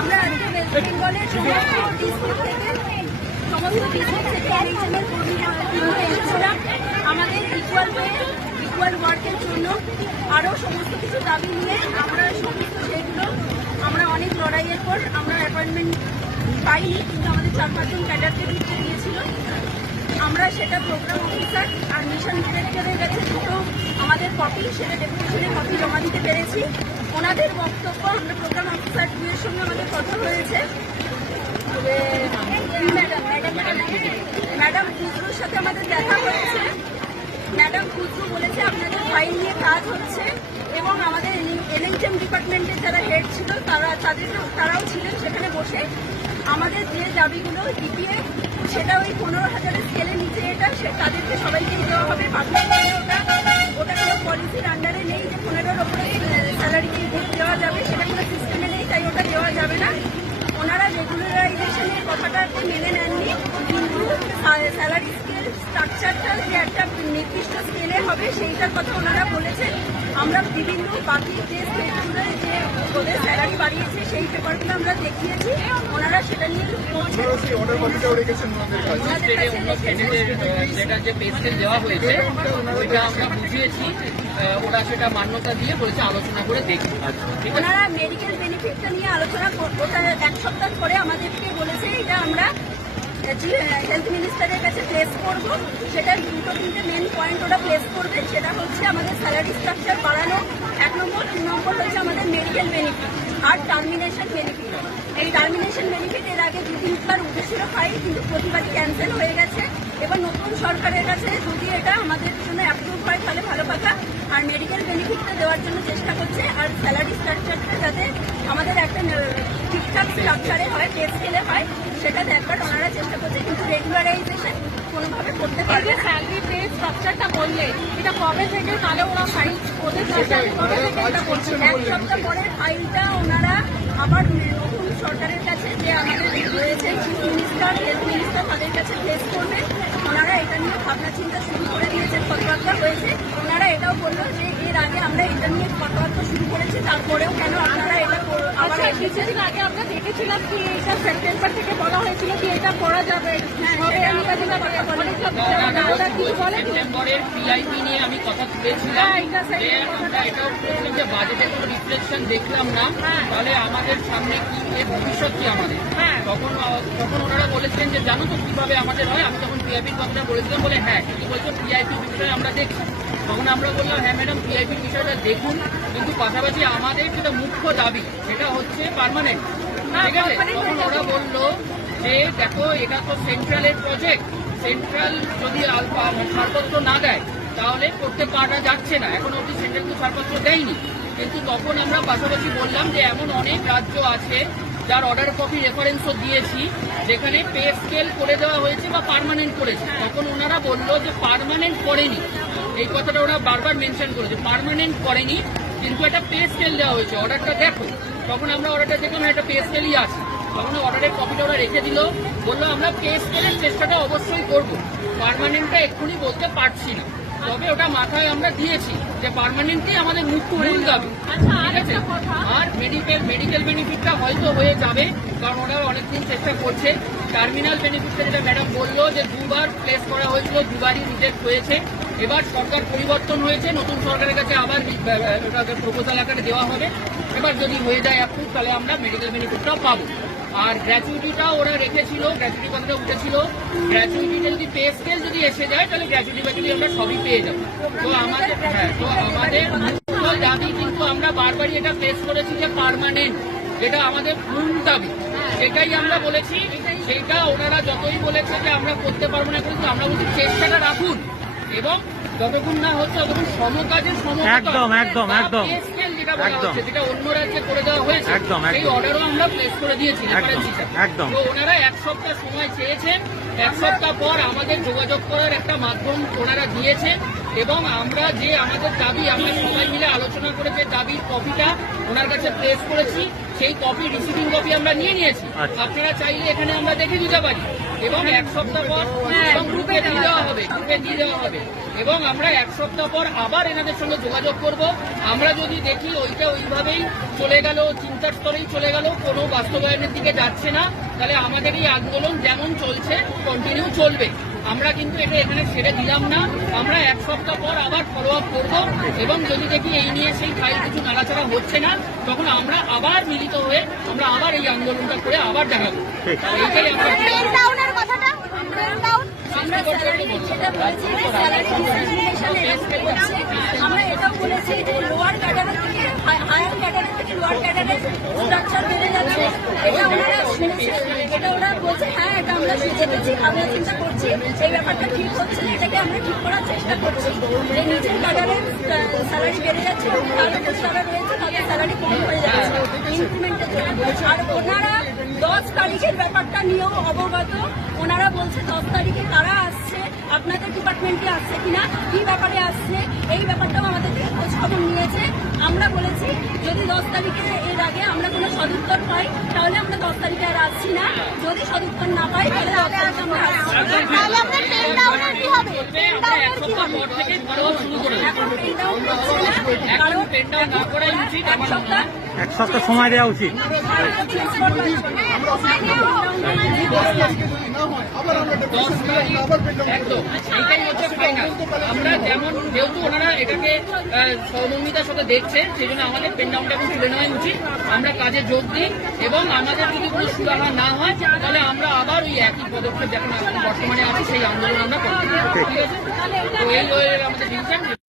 আমরা ওয়েস্ট বেঙ্গলের সমস্ত ডিস্ট্রিক্ট থেকে এনএইচএমের কর্মীরা এসেছিলাম আমাদের ইকুয়াল ওয়ার্কের জন্য। আরও সমস্ত কিছু দাবি নিয়ে আমরা সমস্ত সেগুলো আমরা অনেক লড়াইয়ের পর আমরা অ্যাপয়েন্টমেন্ট পাইনি, কিন্তু আমাদের 4-5 জন ক্যাডারকে দিতে দিয়েছিল। আমরা সেটা প্রোগ্রাম অফিসার আর মিশন ডিরেক্টরের কাছে দুটো আমাদের কপি, সেটা ডেপুটেশনের কপি জমা দিতে পেরেছি। ওনাদের বক্তব্য আমরা প্রোগ্রাম অফিসার দুয়ের সঙ্গে আমাদের কথা হয়েছে। ম্যাডাম খুচরুর সাথে আমাদের দেখা হয়েছে। ম্যাডাম খুচরু বলেছে আপনাদের ফাইল নিয়ে কাজ হচ্ছে এবং আমাদের এনএইচএম ডিপার্টমেন্টের যারা হেড ছিল তারাও ছিলেন সেখানে বসে। আমাদের যে দাবিগুলো ডিপিএ সেটা ওই 15,000 স্কেলের নিচে, এটা তাদেরকে সবাইকেই দেওয়া হবে। ওটা কোনো পলিসির আন্ডারে নেই যে 15-র ওপরে স্যালারি দেওয়া যাবে, সেটা কোনো সিস্টেমে নেই, তাই ওটা দেওয়া যাবে না। ওনারা রেগুলারাইজেশনের কথাটাকে মেনে নেননি, কিন্তু স্যালারি স্কেল স্ট্রাকচারটা যে একটা নির্দিষ্ট স্কেলে হবে সেইটার কথা ওনারা বলেছেন। আমরা বিভিন্ন বাকি যে স্টেটগুলোর যে ওদের স্যালারি বাড়িয়েছে সেই পেপারগুলো আমরা দেখিয়েছি, ওনারা সেটা নিয়ে যেটা যে পেস্টেল দেওয়া হয়েছে ওইটা আমরা বুঝিয়েছি, ওরা সেটা মান্যতা দিয়ে বলেছে আলোচনা করে দেখি। ওনারা মেডিকেল বেনিফিটটা নিয়ে আলোচনা ওটা 1 সপ্তাহ পরে আমাদেরকে বলেছে এটা আমরা হেলথ মিনিস্টারের কাছে প্লেস করব। সেটার 2-3টে মেন পয়েন্ট ওরা প্লেস করবে। সেটা হচ্ছে আমাদের স্যালারি স্ট্রাকচার বাড়ানো 1 নম্বর, 2 নম্বর হচ্ছে আমাদের মেডিকেল বেনিফিট আর টার্মিনেশন বেনিফিট। এই টার্মিনেশন বেনিফিট এর আগে 2-3বার উঠেছিল ফাইল, কিন্তু প্রতিবারই ক্যান্সেল হয়ে গেছে। এবার নতুন সরকারের কাছে যদি এটা আমাদের জন্য অ্যাপ্রুভ হয় তাহলে ভালো কথা। আর মেডিকেল বেনিফিটটা দেওয়ার জন্য চেষ্টা করছে। আর স্যালারি স্ট্রাকচারটা যাতে আমাদের একটা ঠিকঠাক স্ট্রাকচারে হয়, পে স্কেলে হয়, সেটা দেখবার ওনারা চেষ্টা করছে, কিন্তু রেগুলারাইজেশন কোনোভাবে করতে পারবে। স্যালারি পে স্ট্রাকচারটা বললে এটা কবে থেকে, তাহলে ওরা ফাইল ওদের কবে থেকে এটা করছে? 1 সপ্তাহ পরের ফাইলটা ওনারা আবার নতুন সরকারের কাছে যে আমাদের রয়েছে চিফ মিনিস্টার, হেলথ মিনিস্টার, তাদের কাছে প্লেস করবে। ওনারা এটা নিয়ে ভাবনা চিন্তা শুরু করে দিয়েছেন, কথাবার্তা হয়েছে। ওনারা এটাও বললো যে এর আগে আমরা এটা নিয়ে কথাবার্তা শুরু করেছি, তারপরেও কেন আপনারা এটা আবার কিছুদিন আগে আমরা দেখেছিলাম কি এটা সেপ্টেম্বর থেকে বলা হয়েছিল কি এটা করা যাবে। সেপ্টেম্বরের পিআইপি নিয়ে আমি কথা তুলেছিলাম যে আমরা এটাও বলছিলাম যে বাজেটে কোনো রিফ্লেকশন দেখলাম না, তাহলে আমাদের সামনে কি এর ভবিষ্যৎ কি আমাদের। তখন ওনারা বলেছিলেন যে জানো তো কিভাবে আমাদের হয়। আমি যখন পিআইপির কথাটা বলেছিলাম বলে হ্যাঁ কি বলছো পিআইপি বিষয়ে আমরা দেখছি। তখন আমরা বললাম হ্যাঁ ম্যাডাম পিআইপির বিষয়টা দেখুন, কিন্তু পাশাপাশি আমাদের যেটা মুখ্য দাবি সেটা হচ্ছে পার্মানেন্ট। ঠিক আছে, তখন ওরা বললো যে দেখো এটা তো সেন্ট্রালের প্রজেক্ট, সেন্ট্রাল যদি ছাড়পত্র না দেয় তাহলে করতে পারা যাচ্ছে না। এখন অবধি সেন্ট্রাল তো ছাড়পত্র দেয়নি, কিন্তু তখন আমরা পাশাপাশি বললাম যে এমন অনেক রাজ্য আছে যার অর্ডার কপি রেফারেন্সও দিয়েছি যেখানে পে স্কেল করে দেওয়া হয়েছে বা পার্মানেন্ট করেছে। তখন ওনারা বললো যে পার্মানেন্ট করেনি, এই কথাটা ওরা বারবার মেনশন করেছে, পার্মানেন্ট করেনি কিন্তু একটা পে স্কেল দেওয়া হয়েছে, অর্ডারটা দেখো। তখন আমরা অর্ডারটা দেখলাম একটা পে স্কেলই আছে। তখন অর্ডারের কপিটা ওরা রেখে দিল, বললো আমরা পে স্কেলের চেষ্টাটা অবশ্যই করব, পার্মানেন্টটা এক্ষুনি বলতে পারছি না। তবে ওটা মাথায় আমরা দিয়েছি যে পার্মানেন্টই আমাদের মূল দাবি। ঠিক আছে, আর মেডিকেল বেনিফিটটা হয়তো হয়ে যাবে, কারণ ওরা অনেকদিন চেষ্টা করছে। টার্মিনাল বেনিফিটটা যেটা ম্যাডাম বললো যে 2বার প্লেস করা হয়েছিল, 2বারই রিজেক্ট হয়েছে। এবার সরকার পরিবর্তন হয়েছে, নতুন সরকারের কাছে আবার প্রপোজাল আকারে দেওয়া হবে। এবার যদি হয়ে যায় অ্যাপ্রুভ তাহলে আমরা মেডিকেল বেনিফিটটাও পাবো। আর গ্র্যাচুইটিটাও ওরা রেখেছিল, গ্র্যাচুইটি কথাটা উঠেছিল, গ্র্যাচুইটিটা যদি পে স্কেল যদি এসে যায় তাহলে গ্র্যাচুইটি ব্যাচুইটি আমরা সবই পেয়ে যাবো। তো আমাদের মূল দাবি কিন্তু আমরা বারবারই এটা প্লেস করেছি যে পার্মানেন্ট, যেটা আমাদের মূল দাবি সেটাই আমরা বলেছি। সেইটা ওনারা যতই বলেছে যে আমরা করতে পারবো না, কিন্তু আমরা বলছি চেষ্টাটা রাখুন এবং যতক্ষণ না হচ্ছে ততক্ষণ সমকাজের যেটা অন্য রাজ্যে করে দেওয়া হয়েছে সেই অর্ডারও আমরা প্লেস করে দিয়েছি। তো ওনারা 1 সপ্তাহ সময় চেয়েছেন, 1 সপ্তাহ পর আমাদের যোগাযোগ করার একটা মাধ্যম ওনারা দিয়েছেন এবং আমরা যে আমাদের দাবি আমরা সবাই মিলে আলোচনা করে যে দাবির কপিটা ওনার কাছে প্লেস করেছি সেই কপি রিসিভিং কপি আমরা নিয়ে নিয়েছি। আপনারা চাইলে এখানে আমরা দেখে দিতে পারি এবং এক সপ্তাহ পর এবং গ্রুপে দিয়ে দেওয়া হবে এবং আমরা এক সপ্তাহ পর আবার এনাদের সঙ্গে যোগাযোগ করব। আমরা যদি দেখি ওইটা ওইভাবেই চলে গেল, চিন্তার স্তরেই চলে গেল, কোনো বাস্তবায়নের দিকে যাচ্ছে না, তাহলে আমাদের এই আন্দোলন যেমন চলছে কন্টিনিউ চলবে। আমরা কিন্তু এটা এখানে ছেড়ে দিলাম না, আমরা এক সপ্তাহ পর আবার ফলো আপ করবো এবং যদি দেখি এই নিয়ে সেই ফাইল কিছু নাড়াচাড়া হচ্ছে না, তখন আমরা আবার মিলিত হয়ে আমরা আবার এই আন্দোলনটা করে আবার দেখাবো। এইটাই আমরা স্যালারি যেটা বলেছি স্যালারি ডিসক্রিমিনেশন এরকম করছে। আমরা এটাও বলেছি যে লোয়ার ক্যাডারের থেকে হায়ার ক্যাডারের থেকে লোয়ার ক্যাডারের স্ট্রাকচার বেড়ে যাচ্ছে, এটা ওনারা শুনেছেন, এটা ওরা বলছে হ্যাঁ এটা আমরা দেখেছি, আমরা চিন্তা করছি এই ব্যাপারটা ঠিক হচ্ছে না, এটাকে আমরা ঠিক করার চেষ্টা করছি। যে নিচের ক্যাডারের স্যালারি বেড়ে যাচ্ছে, তাদের যারা রয়েছে তাদের স্যালারি কম হয়ে যাচ্ছে ইনক্রিমেন্টের জন্য। আর ওনারা 10 তারিখের ব্যাপারটা নিয়েও অবগত, ওনারা বলছে 10 তারিখে কারা আসছে, আপনাদের ডিপার্টমেন্টে আসছে কিনা, কি ব্যাপারে আসছে, এই ব্যাপারটাও আমাদের থেকে খোঁজ খবর নিয়েছে। আমরা বলেছি যদি 10 তারিখে এর আগে আমরা কোনো সদুত্তর পাই তাহলে আমরা 10 তারিখে আর আসছি না, যদি সদুত্তর না পাই তাহলে 10 তারিখে আমরা এখন পেন ডাউন করছে না, কারণ এক সপ্তাহ সময় দেওয়া উচিত। একদম এইটাই হচ্ছে ফাইনাল। আমরা যেমন যেহেতু ওনারা এটাকে সহমর্মিতার সাথে দেখছে, সেই জন্য আমাদের পেন ডাউনটা এখন তুলে নেওয়া উচিত। আমরা কাজে যোগ দিই এবং আমাদের যদি কোনো সুরাহা না হয় তাহলে আমরা আবার ওই একই পদক্ষেপ যখন এখন বর্তমানে আছে সেই আন্দোলন আমরা করব। ঠিক আছে, তো এই আমাদের ডিসিশন।